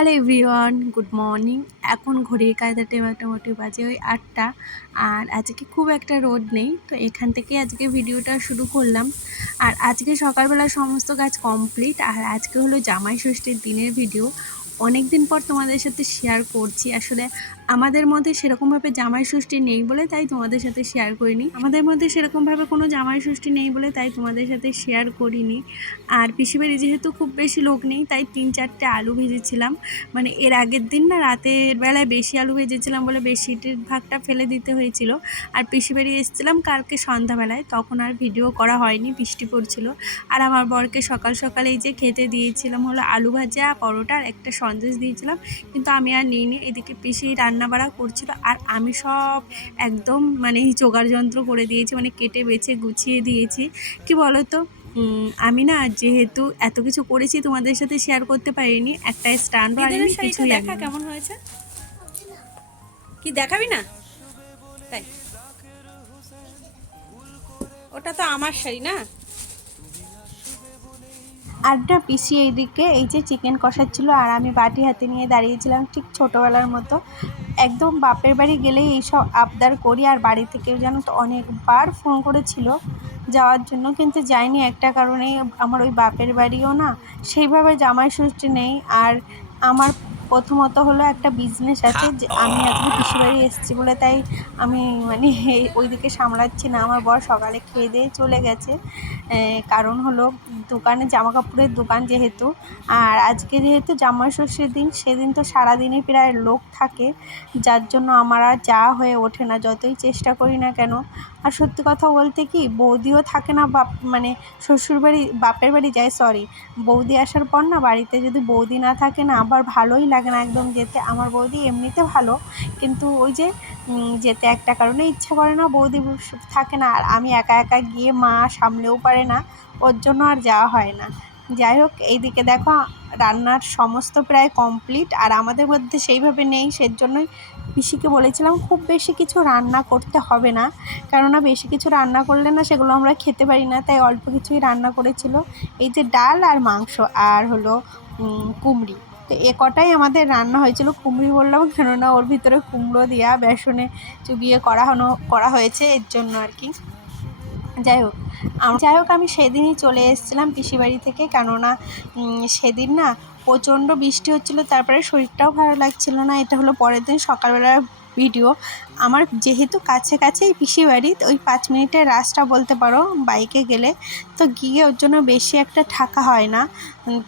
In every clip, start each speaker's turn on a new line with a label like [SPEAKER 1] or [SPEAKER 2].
[SPEAKER 1] Hello everyone, good morning. এখন ঘড়ির কায়দাতে মোটামুটি বাজে ওই আটটা। আর আজকে খুব একটা রোদ নেই, তো এখান থেকে আজকে ভিডিওটা শুরু করলাম। আর আজকে সকালবেলা সমস্ত কাজ কমপ্লিট। আর আজকে হলো জামাই ষষ্ঠীর দিনের ভিডিও। অনেক দিন পর তোমাদের সাথে শেয়ার করছি। আসলে আমাদের মধ্যে সেরকমভাবে জামাই ষষ্ঠী নেই বলে তাই তোমাদের সাথে শেয়ার করিনি। আমাদের মধ্যে সেরকমভাবে কোনো জামাই ষষ্ঠী নেই বলে তাই তোমাদের সাথে শেয়ার করিনি। আর পিসিবাড়ি যেহেতু খুব বেশি লোক নেই, তাই তিন চারটে আলু ভেজেছিলাম। মানে এর আগের দিন না রাতের বেলায় বেশি আলু ভেজেছিলাম বলে বেশিটির ভাগটা ফেলে দিতে হয়েছিল। আর পিসিবাড়ি এসেছিলাম কালকে সন্ধ্যাবেলায়, তখন আর ভিডিও করা হয়নি, বৃষ্টি পড়ছিল। আর আমার বরকে সকাল সকালে এই যে খেতে দিয়েছিলাম হলো আলু ভাজা, পরোটা আর একটা সন্দেশ দিয়েছিলাম কিন্তু আমি আর নিইনি। এদিকে পিসি রান্না বাড়া করছিল আর আমি সব একদম মানে জোগাড় যন্ত্র করে দিয়েছি মানে কেটে বেছে গুছিয়ে দিয়েছি। কি বলো তো আমি না যেহেতু এত কিছু করেছি তোমাদের সাথে শেয়ার করতে পারিনি একটা স্ট্যান্ড
[SPEAKER 2] দেখা কেমন হয়েছে? কি দেখাবি না? তাই। ওটা তো আমার শাড়ি না?
[SPEAKER 1] আর পিছিয়ে এইদিকে এই যে চিকেন কষা ছিল আর আমি বাটি হাতে নিয়ে দাঁড়িয়েছিলাম ঠিক ছোটোবেলার মতো। একদম বাপের বাড়ি গেলেই এইসব আবদার করি আর বাড়ি থেকেও যেন তো অনেকবার ফোন করেছিল যাওয়ার জন্য, কিন্তু যাইনি একটা কারণে। আমার ওই বাপের বাড়িও না, সেইভাবে জামাই ষষ্ঠী নেই। আর আমার প্রথমত হলো একটা বিজনেস আছে যে আমি আজকে পিসিবাড়ি এসেছি বলে তাই আমি মানে ওইদিকে সামলাচ্ছি না। আমার বর সকালে খেয়ে দিয়ে চলে গেছে। কারণ হলো দোকানে জামা কাপড়ের দোকান যেহেতু। আর আজকে যেহেতু জামাই ষষ্ঠীর দিন সেদিন তো সারাদিনই প্রায় লোক থাকে। যার জন্য আমার আর যাওয়া হয়ে ওঠে না। যতই চেষ্টা করি না কেন আর সত্যি কথা বলতে কি, বৌদিও থাকে না বাপ মানে শ্বশুরবাড়ি, বাপের বাড়ি যায় সরি বৌদি আসার পর না বাড়িতে যদি বৌদি না থাকে না, আবার ভালোই লাগে না একদম যেতে। আমার বৌদি এমনিতে ভালো, কিন্তু ওই যে যেতে একটা কারণে ইচ্ছা করে না, বৌদি থাকে না। আর আমি একা একা গিয়ে মা সামলেও পারে না, ওর জন্য আর যাওয়া হয় না। যাই হোক এইদিকে দেখো, রান্নার সমস্ত প্রায় কমপ্লিট আর আমাদের মধ্যে সেইভাবে নেই, সেজন্যই পিসিকে বলেছিলাম, খুব বেশি কিছু রান্না করতে হবে না। কেননা, বেশি কিছু রান্না করলে না, সেগুলো আমরা খেতে পারি না, তাই অল্প কিছুই রান্না করেছিল। এই যে ডাল আর মাংস, আর হলো কুমড়ি। তো এ কটাই আমাদের রান্না হয়েছিল, কুমড়ি বললাম, কেননা ওর ভিতরে কুমড়ো দেওয়া বেসনে চুবিয়ে করা হনো করা হয়েছে, এর জন্য আর কি। যাই হোক যাই হোক, আমি সেদিনই চলে এসেছিলাম পিসিবাড়ি থেকে। কেননা সেদিন না প্রচণ্ড বৃষ্টি হচ্ছিল, তারপরে শরীরটাও ভালো লাগছিল না। এটা হলো পরের দিন সকালবেলার ভিডিও। আমার যেহেতু কাছে কাছেই পিসি বাড়ি ওই পাঁচ মিনিটের রাস্তা বলতে পারো, বাইকে গেলে। তো গিয়ে ওর জন্য বেশি একটা থাকা হয় না।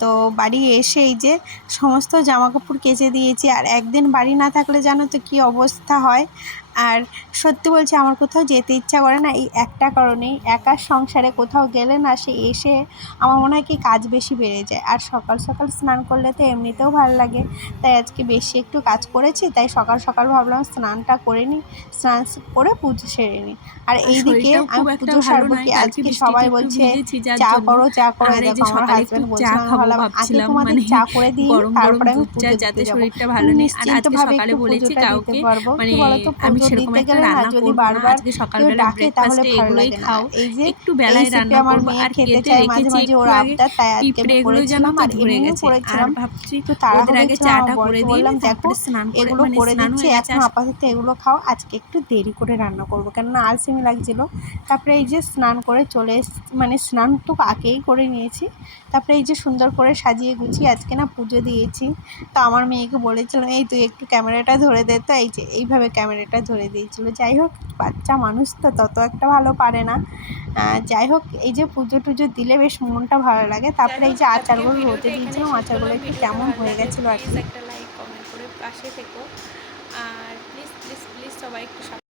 [SPEAKER 1] তো বাড়ি এসে এই যে সমস্ত জামাকাপড় কেচে দিয়েছি। আর একদিন বাড়ি না থাকলে জানো তো কী অবস্থা হয়? আর সত্যি বলছি আমার কোথাও যেতে ইচ্ছা করে না। এই একটা কারণেই একার সংসারে কোথাও গেলে না সে এসে আমার মনে হয় কি কাজ বেশি বেড়ে যায়। আর সকাল সকাল স্নান করলে তো এমনিতেও ভালো লাগে। তাই আজকে বেশি একটু কাজ করেছি তাই সকাল সকাল ভাবলাম স্নানটা করে নিই স্নান করে পুজো সেরে নিই। আর এইদিকে আমি পুজো সারবো কি? আজকে সবাই বলছে চা করো চা করো। দেখো আমার হাজবেন্ড বলছে ভাবলাম আগে তোমাদের
[SPEAKER 2] মানে
[SPEAKER 1] চা করে দিই তারপরে আমি
[SPEAKER 2] পুজো যাতে শরীরটা ভালো নেই। আর আজকে সকালে বলেছি কাউকে মানে আমি সেরকম একটা রান্না করব না। আজকে সকালবেলা ব্রেকফাস্টে এগুলোই খাও। একটু বেলায় রান্না করব। আর কেটে রেখেছি একটু আগে পিঁপড়ে এগুলো যেন তো ধরে গেছে। আর ভাবছি ওদের আগে চাটা করে দিলাম তারপরে স্নান করে
[SPEAKER 1] এগুলো
[SPEAKER 2] মানে
[SPEAKER 1] করে
[SPEAKER 2] স্নান
[SPEAKER 1] দিচ্ছি
[SPEAKER 2] হয়ে গেছে
[SPEAKER 1] এখন আপাতত এগুলো খাও আজকে একটু দেরি করে রান্না করব। কেননা আলসেমি লাগছিল। তারপরে এই যে স্নান করে চলে মানে স্নান তো আগেই করে নিয়েছি। তারপরে এই যে সুন্দর করে সাজিয়ে গুছিয়ে আজকে না পুজো দিয়েছি। তো আমার মেয়েকে বলেছিলাম এই তুই একটু ক্যামেরাটা ধরে দে। তো এই যে এইভাবে ক্যামেরাটা ধরে দিয়েছিল। যাই হোক বাচ্চা মানুষ তো তত একটা ভালো পারে না। যাই হোক এই যে পুজো টুজো দিলে বেশ মনটা ভালো লাগে। তারপরে এই যে আচারগুলো হতে দিয়েছিলাম আচারগুলো একটু কেমন হয়ে গেছিল আর কি।
[SPEAKER 2] একটা লাইক কমেন্ট করে পাশে থেকো। আর প্লিজ প্লিজ প্লিজ সবাই একটু